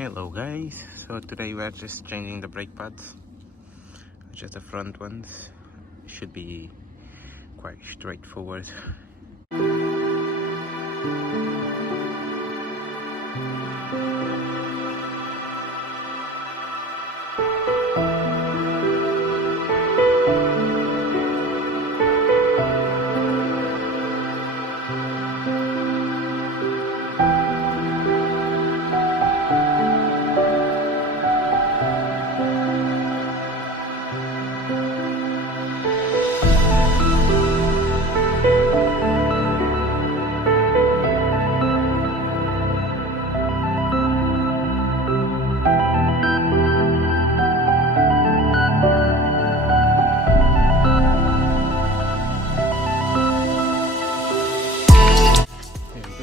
Hello guys, so today we're just changing the brake pads, just the front ones. Should be quite straightforward.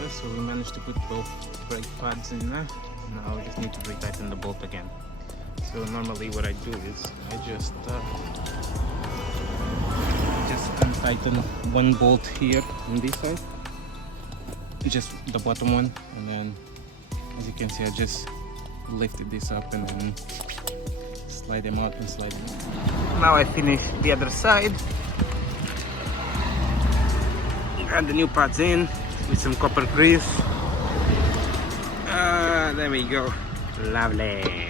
So we managed to put both brake pads in there. Now we just need to retighten the bolt again. So normally what I do is I just untighten one bolt here on this side, just the bottom one, and then as you can see I just lifted this up and then slide them out and slide them out. Now I finished the other side. Add the new pads in with some copper grease. There we go. Lovely.